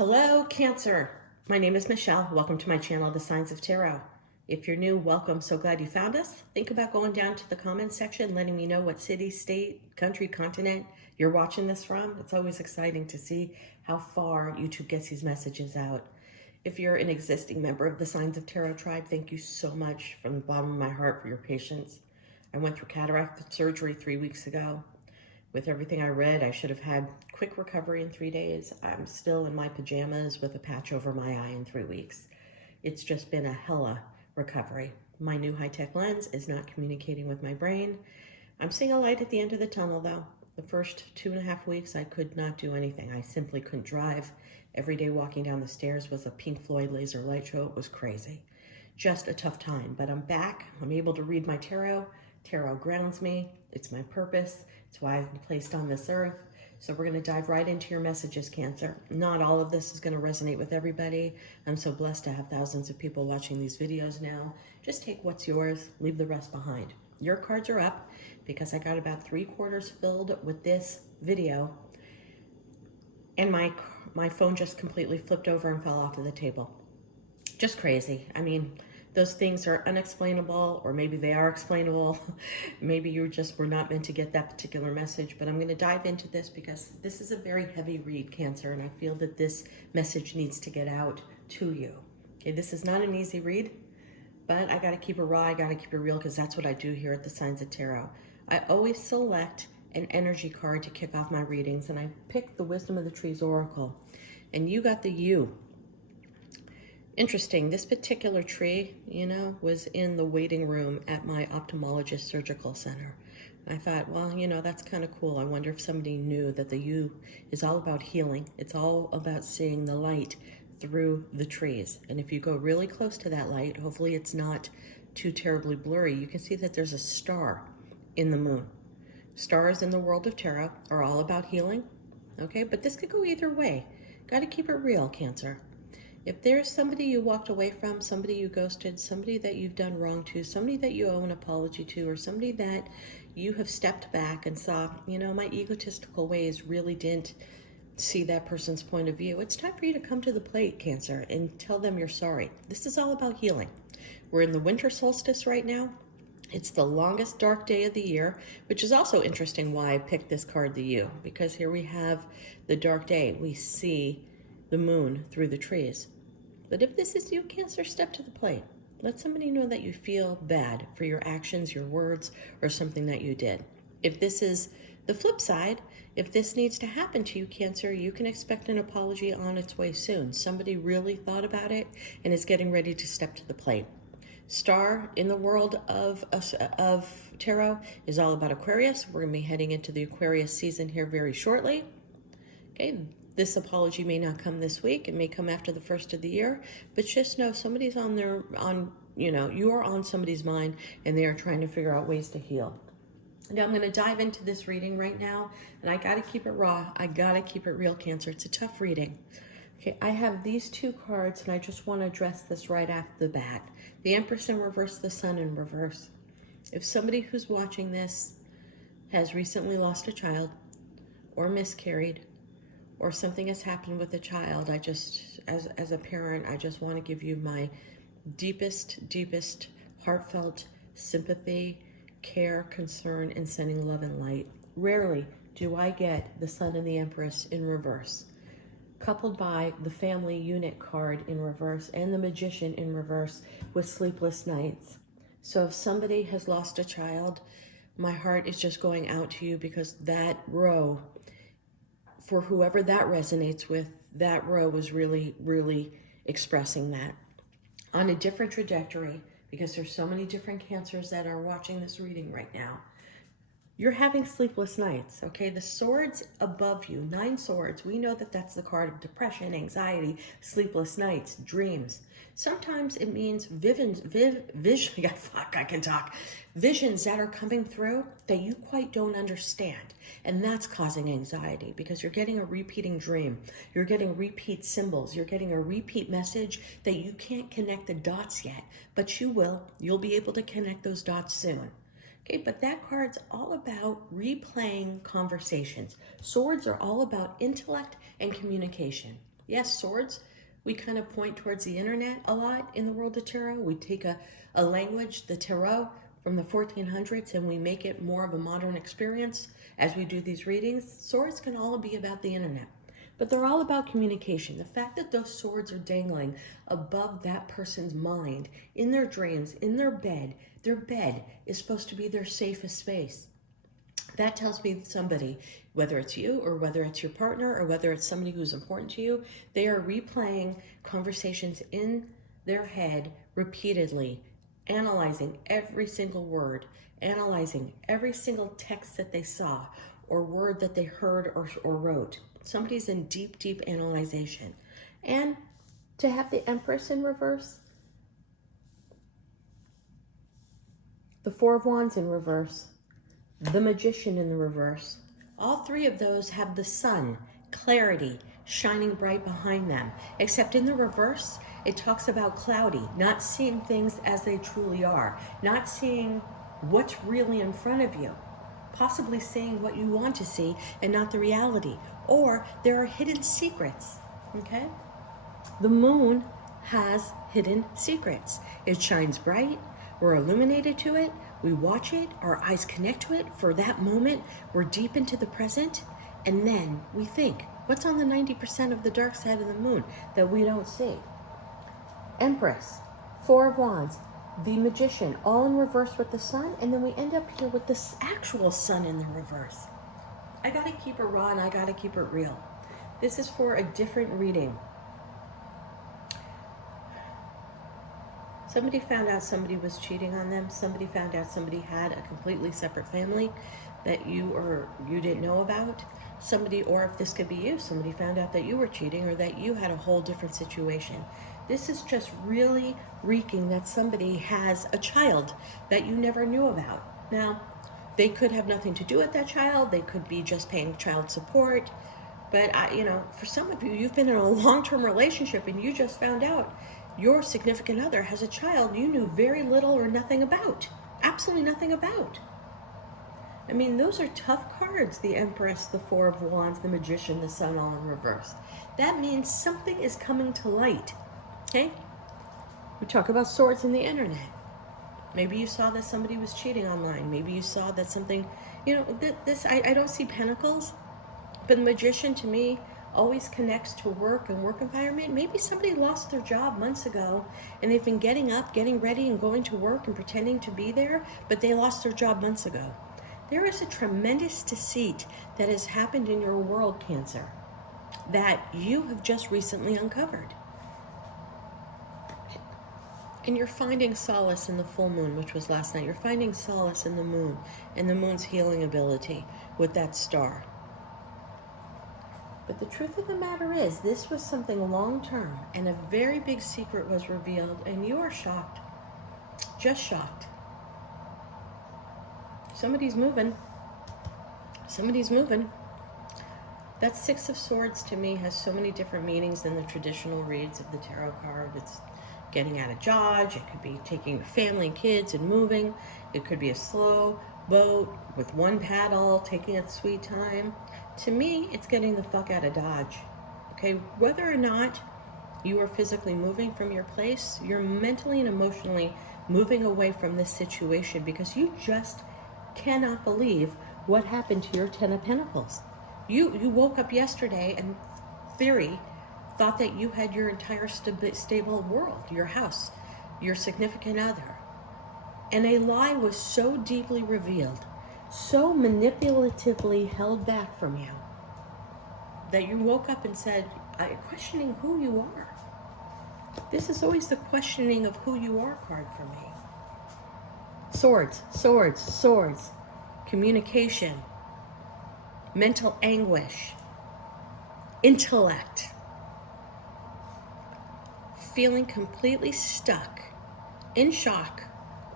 Hello, Cancer. My name is Michelle. Welcome to my channel, The Signs of Tarot. If you're new, welcome. So glad you found us. Think about going down to the comments section, letting me know what city, state, country, continent you're watching this from. It's always exciting to see how far YouTube gets these messages out. If you're an existing member of the Signs of Tarot tribe, thank you so much from the bottom of my heart for your patience. I went through cataract surgery 3 weeks ago. With everything I read, I should have had quick recovery in 3 days. I'm still in my pajamas with a patch over my eye in 3 weeks. It's just been a hella recovery. My new high-tech lens is not communicating with my brain. I'm seeing a light at the end of the tunnel, though. The first 2.5 weeks, I could not do anything. I simply couldn't drive. Every day walking down the stairs was a Pink Floyd laser light show. It was crazy. Just a tough time, but I'm back. I'm able to read my tarot. Tarot grounds me. It's my purpose. It's why I've been placed on this earth. So we're going to dive right into your messages, Cancer. Not all of this is going to resonate with everybody. I'm so blessed to have thousands of people watching these videos now. Just take what's yours, leave the rest behind. Your cards are up because I got about 3/4 filled with this video, and my phone just completely flipped over and fell off of the table. Just crazy. I mean, those things are unexplainable, or maybe they are explainable. Maybe you just were not meant to get that particular message, but I'm going to dive into this because this is a very heavy read, Cancer, and I feel that this message needs to get out to you. Okay, this is not an easy read, but I got to keep it raw, I got to keep it real, because that's what I do here at the Signs of Tarot. I always select an energy card to kick off my readings, and I picked the Wisdom of the Trees Oracle, and you got the U. Interesting, this particular tree, was in the waiting room at my ophthalmologist surgical center. I thought, well, that's kind of cool. I wonder if somebody knew that the U is all about healing. It's all about seeing the light through the trees. And if you go really close to that light, hopefully it's not too terribly blurry, you can see that there's a star in the moon. Stars in the world of tarot are all about healing, okay? But this could go either way. Got to keep it real, Cancer. If there's somebody you walked away from, somebody you ghosted, somebody that you've done wrong to, somebody that you owe an apology to, or somebody that you have stepped back and saw, my egotistical ways really didn't see that person's point of view, it's time for you to come to the plate, Cancer, and tell them you're sorry. This is all about healing. We're in the winter solstice right now. It's the longest dark day of the year, which is also interesting why I picked this card, the U, because here we have the dark day. We see the moon through the trees. But if this is you, Cancer, step to the plate. Let somebody know that you feel bad for your actions, your words, or something that you did. If this is the flip side, if this needs to happen to you, Cancer, you can expect an apology on its way soon. Somebody really thought about it and is getting ready to step to the plate. Star in the world of tarot is all about Aquarius. We're going to be heading into the Aquarius season here very shortly. Okay. This apology may not come this week. It may come after the first of the year, but just know somebody's you're on somebody's mind, and they are trying to figure out ways to heal. Now I'm going to dive into this reading right now, and I got to keep it raw. I got to keep it real, Cancer. It's a tough reading. Okay, I have these two cards, and I just want to address this right off the bat. The Empress in reverse, the Sun in reverse. If somebody who's watching this has recently lost a child or miscarried, or something has happened with a child, I just, as a parent, I just want to give you my deepest heartfelt sympathy, care, concern, and sending love and light. Rarely do I get the Sun and the Empress in reverse, coupled by the Family Unit card in reverse and the Magician in reverse with sleepless nights. So if somebody has lost a child, my heart is just going out to you, because that row, for whoever that resonates with, that row was really expressing that. On a different trajectory, because there's so many different Cancers that are watching this reading right now, you're having sleepless nights, okay? The swords above you, 9 swords, we know that that's the card of depression, anxiety, sleepless nights, dreams. Sometimes it means visions that are coming through that you quite don't understand. And that's causing anxiety, because you're getting a repeating dream. You're getting repeat symbols. You're getting a repeat message that you can't connect the dots yet, but you will. You'll be able to connect those dots soon. Okay, but that card's all about replaying conversations. Swords are all about intellect and communication. Yes, swords, we kind of point towards the internet a lot in the world of tarot. We take a language, the tarot, from the 1400s, and we make it more of a modern experience as we do these readings. Swords can all be about the internet, but they're all about communication. The fact that those swords are dangling above that person's mind, in their dreams, in their bed is supposed to be their safest space. That tells me somebody, whether it's you or whether it's your partner or whether it's somebody who's important to you, they are replaying conversations in their head repeatedly, analyzing every single word, analyzing every single text that they saw or word that they heard or wrote. Somebody's in deep, deep analyzation. And to have the Empress in reverse, the Four of Wands in reverse, the Magician in the reverse. All three of those have the sun, clarity, shining bright behind them. Except in the reverse, it talks about cloudy, not seeing things as they truly are, not seeing what's really in front of you, possibly seeing what you want to see and not the reality. Or there are hidden secrets, okay? The moon has hidden secrets. It shines bright. We're illuminated to it. We watch it. Our eyes connect to it for that moment. We're deep into the present. And then we think, what's on the 90% of the dark side of the moon that we don't see? Empress, Four of Wands, the Magician, all in reverse with the sun. And then we end up here with this actual sun in the reverse. I got to keep it raw and I got to keep it real. This is for a different reading. Somebody found out somebody was cheating on them. Somebody found out somebody had a completely separate family that you didn't know about. Somebody, or if this could be you, somebody found out that you were cheating or that you had a whole different situation. This is just really reeking that somebody has a child that you never knew about. Now, they could have nothing to do with that child. They could be just paying child support. But, for some of you, you've been in a long-term relationship and you just found out your significant other has a child you knew very little or nothing about. Absolutely nothing about. I mean, those are tough cards. The Empress, the Four of Wands, the Magician, the Sun, all in reverse. That means something is coming to light. Okay? We talk about swords in the internet. Maybe you saw that somebody was cheating online. Maybe you saw that something, I don't see pentacles, but the Magician to me always connects to work and work environment. Maybe somebody lost their job months ago and they've been getting up, getting ready and going to work and pretending to be there, but they lost their job months ago. There is a tremendous deceit that has happened in your world, Cancer, that you have just recently uncovered. And you're finding solace in the full moon, which was last night. You're finding solace in the moon and the moon's healing ability with that star. But the truth of the matter is, this was something long-term, and a very big secret was revealed, and you are shocked. Just shocked. Somebody's moving. Somebody's moving. That Six of Swords, to me, has so many different meanings than the traditional reads of the tarot card. It's getting out of Dodge. It could be taking your family and kids and moving. It could be a slow boat with one paddle, taking its sweet time. To me, it's getting the fuck out of Dodge. Okay, whether or not you are physically moving from your place, you're mentally and emotionally moving away from this situation because you just cannot believe what happened to your Ten of Pentacles. You woke up yesterday and theory thought that you had your entire stable world, your house, your significant other. And a lie was so deeply revealed, so manipulatively held back from you, that you woke up and said, I'm questioning who you are. This is always the questioning of who you are card for me. Swords, swords, swords. Communication. Mental anguish. Intellect. Feeling completely stuck, in shock,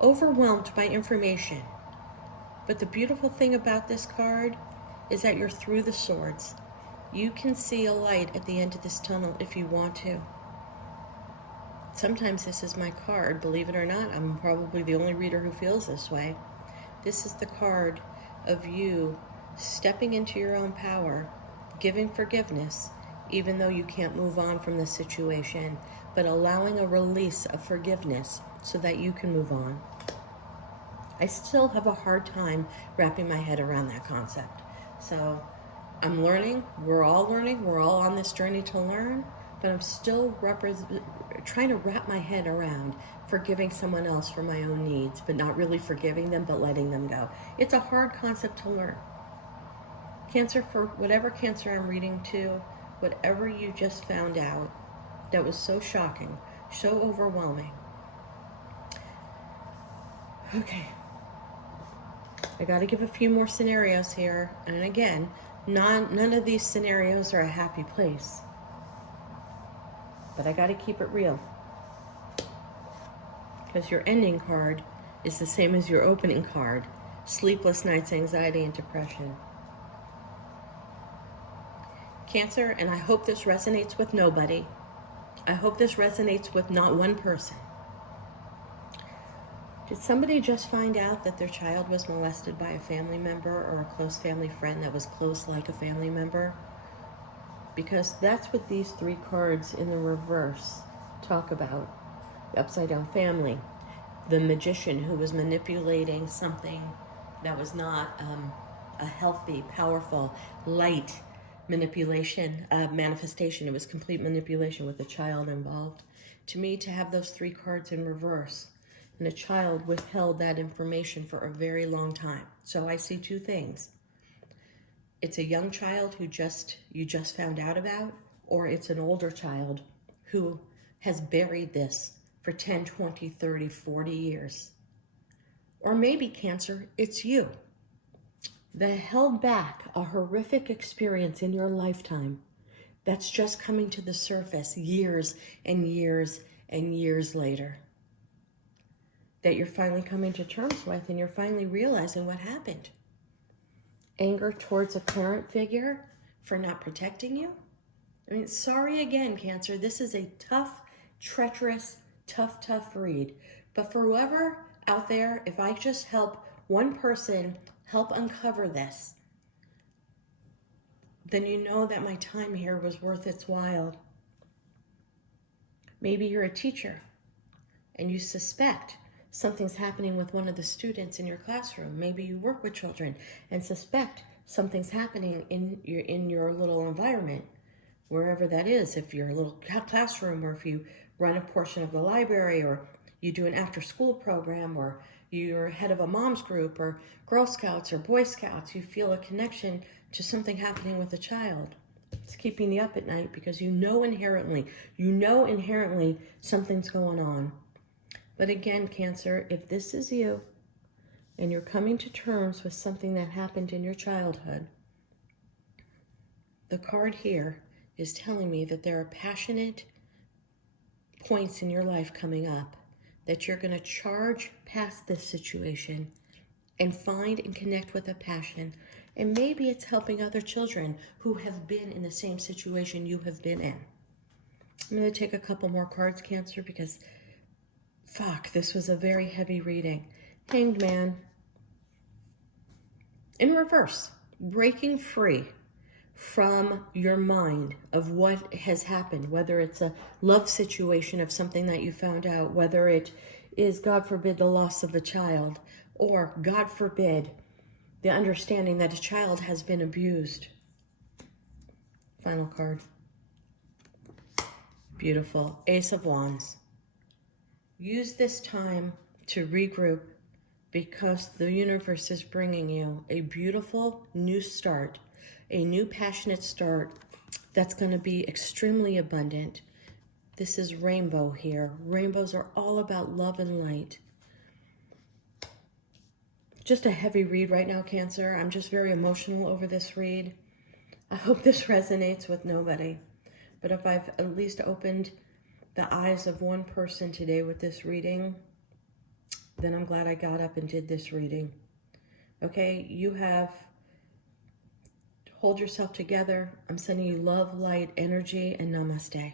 overwhelmed by information. But the beautiful thing about this card is that you're through the swords. You can see a light at the end of this tunnel if you want to. Sometimes this is my card, believe it or not. I'm probably the only reader who feels this way. This is the card of you stepping into your own power, giving forgiveness, even though you can't move on from the situation, but allowing a release of forgiveness so that you can move on. I still have a hard time wrapping my head around that concept. So I'm learning, we're all on this journey to learn, but I'm still trying to wrap my head around forgiving someone else for my own needs, but not really forgiving them, but letting them go. It's a hard concept to learn. Cancer, for whatever cancer I'm reading to, whatever you just found out, that was so shocking, so overwhelming. Okay. I got to give a few more scenarios here. And again, none of these scenarios are a happy place. But I got to keep it real. Because your ending card is the same as your opening card. Sleepless nights, anxiety, and depression. Cancer, and I hope this resonates with nobody. I hope this resonates with not one person. Did somebody just find out that their child was molested by a family member or a close family friend that was close like a family member? Because that's what these three cards in the reverse talk about. The upside down family, the magician who was manipulating something that was not a healthy, powerful, light manipulation, manifestation. It was complete manipulation with the child involved. To me, to have those three cards in reverse, and a child withheld that information for a very long time. So I see two things. It's a young child who you just found out about, or it's an older child who has buried this for 10, 20, 30, 40 years. Or maybe, Cancer, it's you that held back a horrific experience in your lifetime that's just coming to the surface years and years and years later. That you're finally coming to terms with, and you're finally realizing what happened. Anger towards a parent figure for not protecting you. I mean, sorry again, Cancer. This is a tough, treacherous, tough read. But for whoever out there, if I just help one person help uncover this, then you know that my time here was worth its while. Maybe you're a teacher and you suspect something's happening with one of the students in your classroom. Maybe you work with children and suspect something's happening in your little environment, wherever that is. If you're a little classroom, or if you run a portion of the library, or you do an after-school program, or you're head of a mom's group, or Girl Scouts or Boy Scouts, you feel a connection to something happening with a child. It's keeping you up at night because you know inherently something's going on. But again, Cancer, if this is you and you're coming to terms with something that happened in your childhood, the card here is telling me that there are passionate points in your life coming up, that you're going to charge past this situation and find and connect with a passion. And maybe it's helping other children who have been in the same situation you have been in. I'm going to take a couple more cards, Cancer, because this was a very heavy reading. Hanged Man. In reverse, breaking free from your mind of what has happened, whether it's a love situation of something that you found out, whether it is, God forbid, the loss of a child, or God forbid, the understanding that a child has been abused. Final card. Beautiful. Ace of Wands. Use this time to regroup, because the universe is bringing you a beautiful new start, a new passionate start that's going to be extremely abundant. This is rainbow here. Rainbows are all about love and light. Just a heavy read right now, Cancer. I'm just very emotional over this read. I hope this resonates with nobody. But if I've at least opened the eyes of one person today with this reading, then I'm glad I got up and did this reading. Okay, hold yourself together. I'm sending you love, light, energy, and namaste.